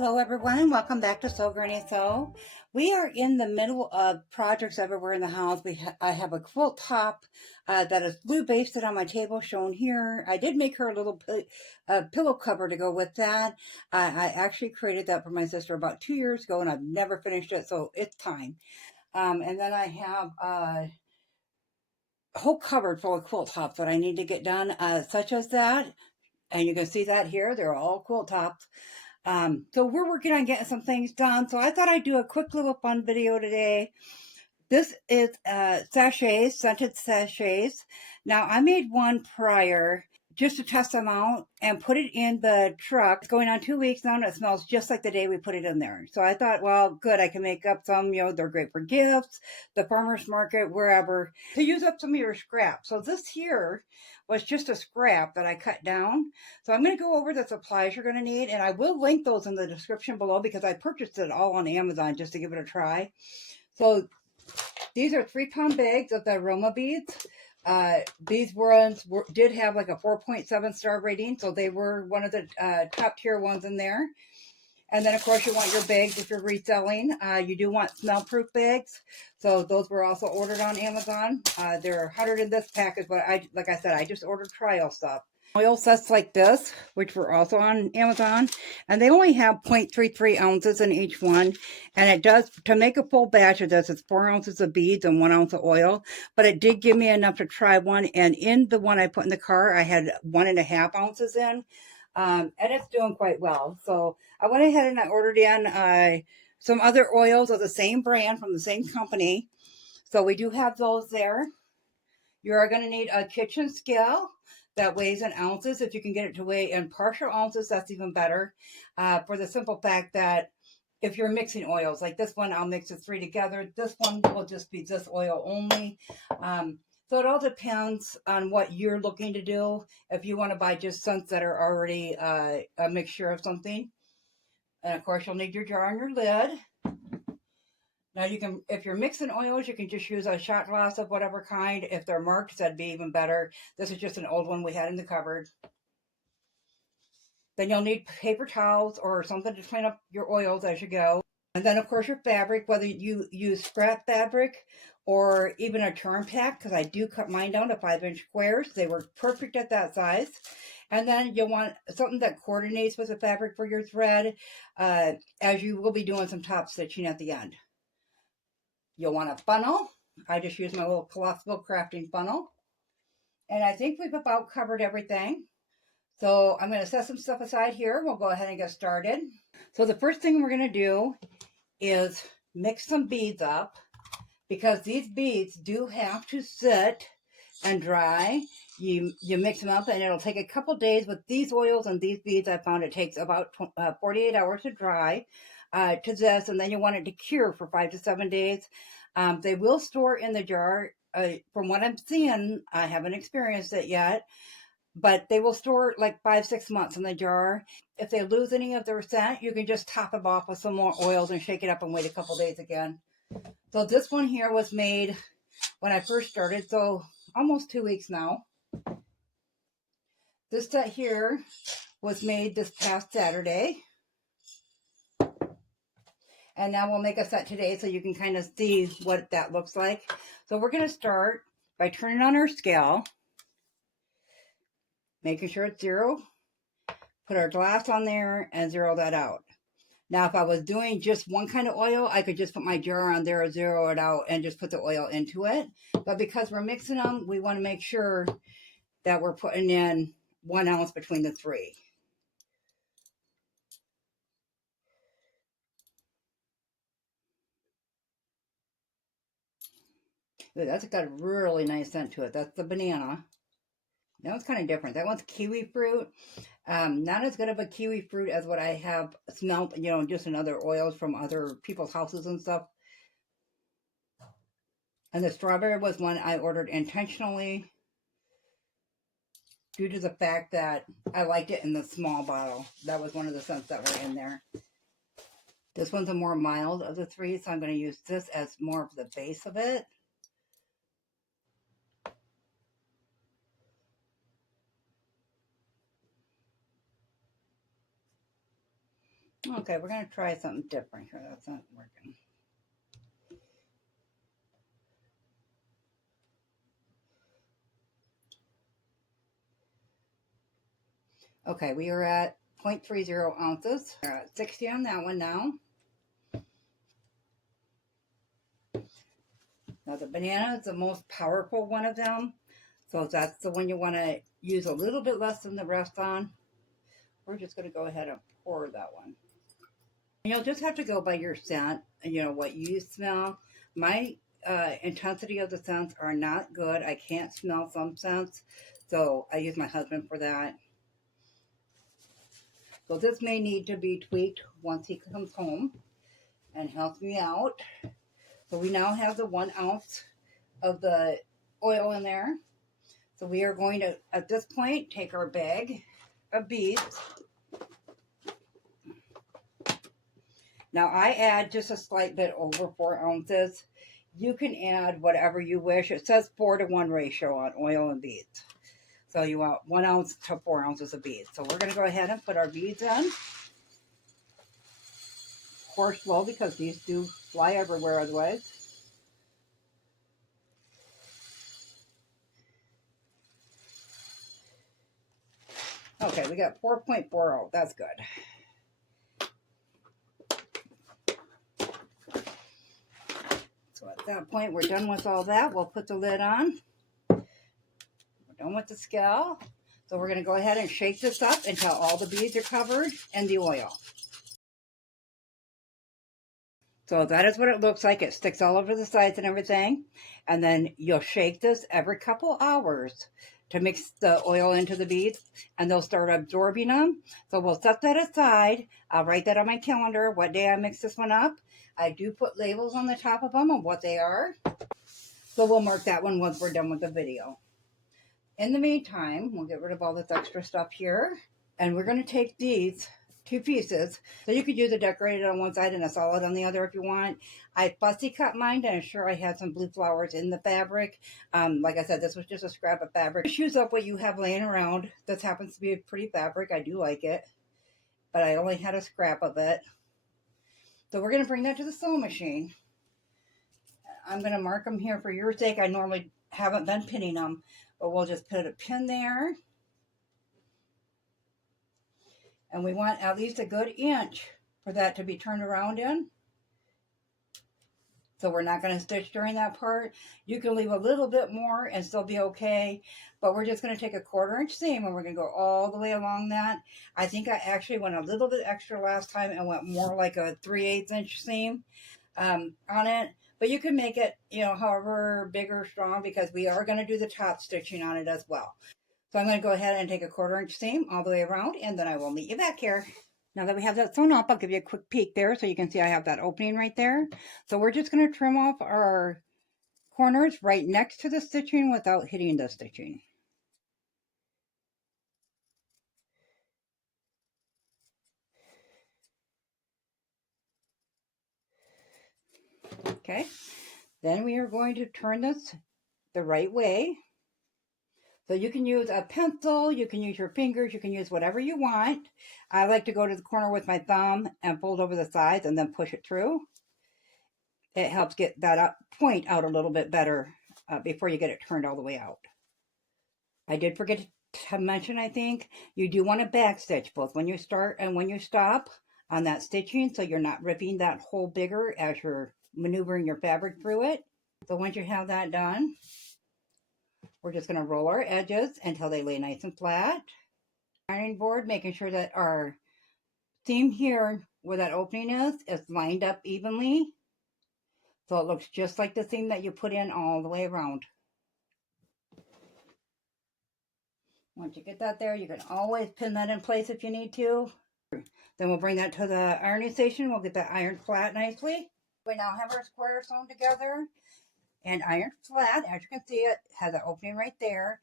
Hello everyone, welcome back to Sew Granny Sew. We are in the middle of projects everywhere in the house. I have a quilt top that is blue basted on my table shown here. I did make her a little pillow cover to go with that. I actually created that for my sister about 2 years ago and I've never finished it, so it's time. And then I have a whole cupboard full of quilt tops that I need to get done, such as that. And you can see that here, they're all quilt tops. So we're working on getting some things done. So I thought I'd do a quick little fun video today. This is sachets, scented sachets. Now I made one prior just to test them out and put it in the truck. It's going on 2 weeks now and it smells just like the day we put it in there. So I thought, well, good, I can make up some, they're great for gifts, the farmer's market, wherever, to use up some of your scrap. So this here was just a scrap that I cut down. So I'm going to go over the supplies you're going to need, and I will link those in the description below because I purchased it all on Amazon just to give it a try. So these are 3-pound bags of the Aroma Beads. These ones did have like a 4.7 star rating, so they were one of the top tier ones in there. And then, of course, you want your bags if you're reselling. You do want smell-proof bags. So those were also ordered on Amazon. There are 100 in this package, but like I said, I just ordered trial stuff. Oil sets like this, which were also on Amazon, and they only have 0.33 ounces in each one. And it does, to make a full batch of this, it's 4 ounces of beads and 1 ounce of oil, but it did give me enough to try one. And in the one I put in the car, I had 1.5 ounces in, and it's doing quite well. So I went ahead and I ordered in some other oils of the same brand from the same company. So we do have those there. You are going to need a kitchen scale that weighs in ounces. If you can get it to weigh in partial ounces, that's even better. For the simple fact that if you're mixing oils, like this one, I'll mix the 3 together. This one will just be this oil only. So it all depends on what you're looking to do. If you want to buy just scents that are already a mixture of something. And of course, you'll need your jar and your lid. Now you can, if you're mixing oils, you can just use a shot glass of whatever kind. If they're marked, that'd be even better. This is just an old one we had in the cupboard. Then you'll need paper towels or something to clean up your oils as you go. And then, of course, your fabric, whether you use scrap fabric or even a turn pack, because I do cut mine down to 5-inch squares. They were perfect at that size. And then you'll want something that coordinates with the fabric for your thread, as you will be doing some top stitching at the end. You'll want a funnel. I just use my little collapsible crafting funnel. And I think we've about covered everything. So I'm going to set some stuff aside here. We'll go ahead and get started. So the first thing we're going to do is mix some beads up, because these beads do have to sit and dry. You mix them up and it'll take a couple days. With these oils and these beads, I found it takes about 48 hours to dry to this, and then you want it to cure for 5 to 7 days. They will store in the jar. From what I'm seeing, I haven't experienced it yet, but they will store like 5-6 months in the jar. If they lose any of their scent, you can just top them off with some more oils and shake it up and wait a couple days again. So this one here was made when I first started, so almost 2 weeks now. This set here was made this past Saturday. And now we'll make a set today so you can kind of see what that looks like. So we're going to start by turning on our scale, making sure it's 0. Put our glass on there and 0 that out. Now, if I was doing just one kind of oil, I could just put my jar on there, 0 it out, and just put the oil into it. But because we're mixing them, we want to make sure that we're putting in 1 ounce between the 3. That's got a really nice scent to it. That's the banana. That one's kind of different. That one's kiwi fruit. Not as good of a kiwi fruit as what I have smelled, just in other oils from other people's houses and stuff. And the strawberry was one I ordered intentionally due to the fact that I liked it in the small bottle. That was one of the scents that were in there. This one's a more mild of the 3, so I'm going to use this as more of the base of it. Okay, we're going to try something different here. That's not working. Okay, we are at 0.30 ounces. We're at 60 on that one now. Now the banana is the most powerful one of them. So that's the one you want to use a little bit less than the rest on. We're just going to go ahead and pour that one. And you'll just have to go by your scent, you know, what you smell. My intensity of the scents are not good. I can't smell some scents. So I use my husband for that. So this may need to be tweaked once he comes home and helps me out. So we now have the 1 ounce of the oil in there. So we are going to, at this point, take our bag of beads. Now I add just a slight bit over 4 ounces. You can add whatever you wish. It says 4-to-1 ratio on oil and beads. So you want 1 ounce to 4 ounces of beads. So we're going to go ahead and put our beads in. Pour slow because these do fly everywhere otherwise. Okay, we got 4.40. That's good. So at that point, we're done with all that. We'll put the lid on. We're done with the scale. So we're going to go ahead and shake this up until all the beads are covered in the oil. So that is what it looks like. It sticks all over the sides and everything. And then you'll shake this every couple hours to mix the oil into the beads, and they'll start absorbing them. So we'll set that aside. I'll write that on my calendar, what day I mix this one up. I do put labels on the top of them of what they are. So we'll mark that one once we're done with the video. In the meantime, we'll get rid of all this extra stuff here. And we're going to take these 2 pieces. So you could use a decorated on one side and a solid on the other if you want. I fussy cut mine to ensure I had some blue flowers in the fabric. Like I said, this was just a scrap of fabric. Just use up what you have laying around. This happens to be a pretty fabric. I do like it. But I only had a scrap of it. So we're going to bring that to the sewing machine. I'm going to mark them here for your sake. I normally haven't been pinning them. But we'll just put a pin there. And we want at least a good inch for that to be turned around in. So we're not going to stitch during that part. You can leave a little bit more and still be okay. But we're just going to take a 1/4 inch seam and we're going to go all the way along that. I think I actually went a little bit extra last time and went more like a 3/8 inch seam on it. But you can make it, you know, however big or strong, because we are going to do the top stitching on it as well. So I'm going to go ahead and take a 1/4 inch seam all the way around, and then I will meet you back here. Now that we have that sewn up, I'll give you a quick peek there so you can see I have that opening right there. So we're just going to trim off our corners right next to the stitching without hitting the stitching. Okay, then we are going to turn this the right way. So you can use a pencil, you can use your fingers, you can use whatever you want. I like to go to the corner with my thumb and fold over the sides and then push it through. It helps get that point out a little bit better before you get it turned all the way out. I did forget to mention, I think, you do want to back stitch both when you start and when you stop on that stitching, so you're not ripping that hole bigger as you're maneuvering your fabric through it. So once you have that done, we're just going to roll our edges until they lay nice and flat. Ironing board, making sure that our seam here where that opening is lined up evenly. So it looks just like the seam that you put in all the way around. Once you get that there, you can always pin that in place if you need to. Then we'll bring that to the ironing station. We'll get that ironed flat nicely. We now have our square sewn together and ironed flat. As you can see, it has an opening right there.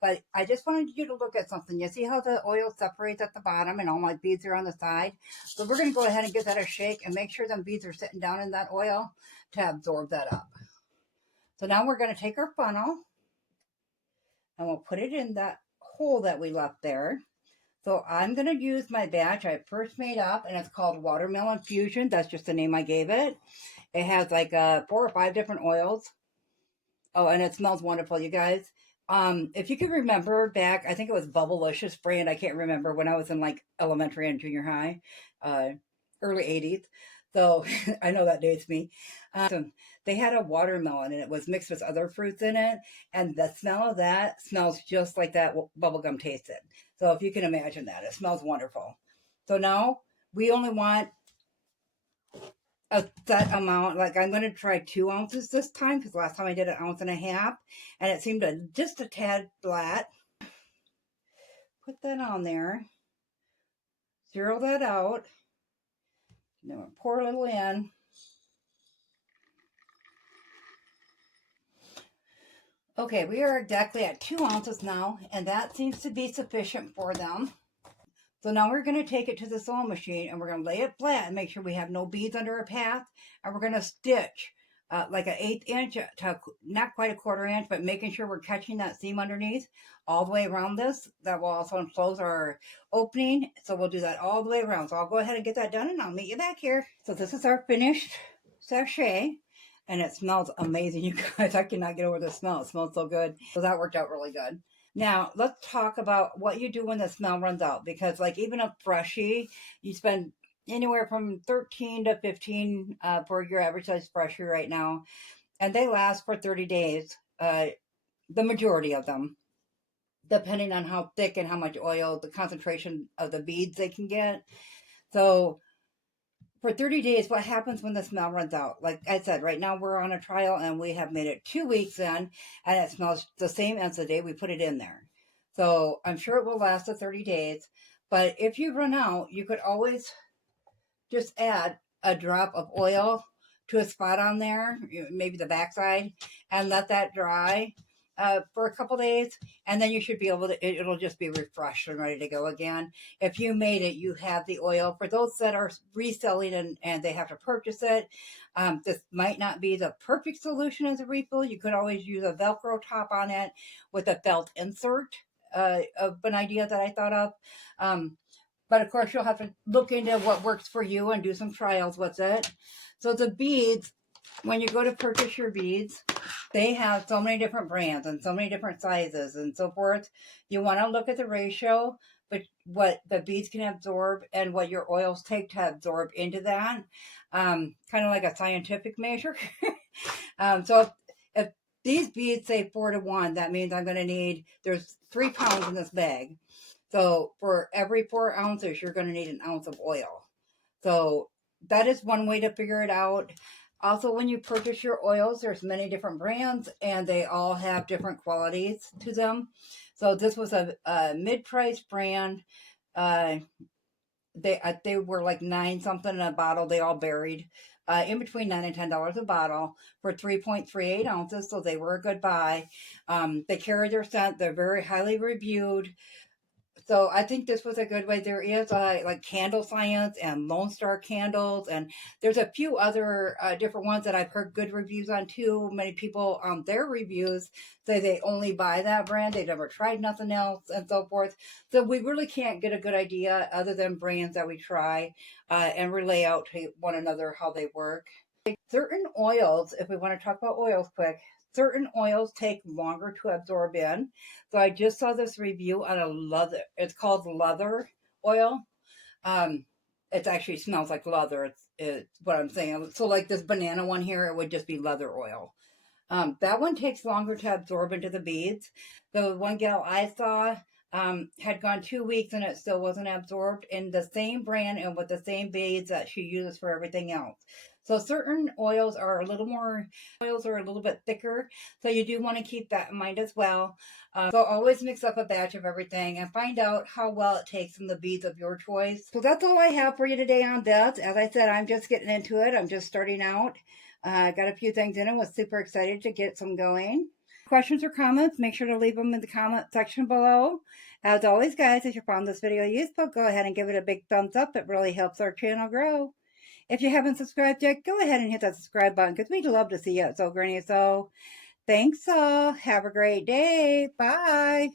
But I just wanted you to look at something. You see how the oil separates at the bottom and all my beads are on the side? So we're going to go ahead and give that a shake and make sure them beads are sitting down in that oil to absorb that up. So now we're going to take our funnel and we'll put it in that hole that we left there. So I'm going to use my batch I first made up, and it's called Watermelon Fusion. That's just the name I gave it. It has like 4 or 5 different oils. Oh, and it smells wonderful, you guys. If you can remember back, I think it was Bubblicious brand. I can't remember when I was in like elementary and junior high, uh, early 80s. So I know that dates me. They had a watermelon and it was mixed with other fruits in it. And the smell of that smells just like that bubblegum tasted. So if you can imagine that, it smells wonderful. So now we only want a set amount. Like I'm going to try 2 ounces this time because last time I did 1.5 ounces and it seemed just a tad flat. Put that on there. Zero that out. Then we'll pour a little in. Okay, we are exactly at 2 ounces now, and that seems to be sufficient for them. So now we're going to take it to the sewing machine and we're going to lay it flat and make sure we have no beads under our path. And we're going to stitch like an 1/8 inch to not quite a 1/4 inch, but making sure we're catching that seam underneath all the way around this. That will also enclose our opening. So we'll do that all the way around. So I'll go ahead and get that done and I'll meet you back here. So this is our finished sachet. And it smells amazing, you guys. I cannot get over the smell. It smells so good. So that worked out really good. Now, let's talk about what you do when the smell runs out. Because, like, even a freshie, you spend anywhere from 13 to 15 for your average size freshie right now. And they last for 30 days, the majority of them, depending on how thick and how much oil, the concentration of the beads they can get. So for 30 days, what happens when the smell runs out? Like I said, right now we're on a trial and we have made it 2 weeks in and it smells the same as the day we put it in there. So I'm sure it will last the 30 days. But if you run out, you could always just add a drop of oil to a spot on there, maybe the backside, and let that dry for a couple days, and then you should be able to, it'll just be refreshed and ready to go again. If you made it, you have the oil. For those that are reselling and they have to purchase it, this might not be the perfect solution as a refill. You could always use a Velcro top on it with a felt insert of an idea that I thought of. But of course, you'll have to look into what works for you and do some trials with it. So the beads, when you go to purchase your beads, they have so many different brands and so many different sizes and so forth. You want to look at the ratio, but what the beads can absorb and what your oils take to absorb into that. Kind of like a scientific measure. So if these beads say 4 to 1, that means I'm going to need, there's 3 pounds in this bag. So for every 4 ounces, you're going to need 1 ounce of oil. So that is one way to figure it out. Also, when you purchase your oils, there's many different brands and they all have different qualities to them. So this was a mid-price brand. They were like 9 something a bottle. They all varied in between $9 and $10 a bottle for 3.38 ounces. So they were a good buy. They carry their scent. They're very highly reviewed. So I think this was a good way. There is like Candle Science and Lone Star Candles, and there's a few other different ones that I've heard good reviews on too. Many people on their reviews say they only buy that brand. They never tried nothing else and so forth. So we really can't get a good idea other than brands that we try and relay out to one another how they work. Certain oils, if we want to talk about oils quick, certain oils take longer to absorb in. So I just saw this review on a leather. It's called leather oil. It actually smells like leather. It's what I'm saying. So like this banana one here, it would just be leather oil. That one takes longer to absorb into the beads. The one gal I saw had gone 2 weeks and it still wasn't absorbed in the same brand and with the same beads that she uses for everything else. So certain oils are a little bit thicker. So you do want to keep that in mind as well. So always mix up a batch of everything and find out how well it takes in the beads of your choice. So that's all I have for you today on this. As I said, I'm just getting into it. I'm just starting out. I got a few things in it. Was super excited to get some going. Questions or comments, make sure to leave them in the comment section below. As always, guys, if you found this video useful, go ahead and give it a big thumbs up. It really helps our channel grow. If you haven't subscribed yet, go ahead and hit that subscribe button because we'd love to see you at Sew Granny Sew. Thanks all. Have a great day. Bye.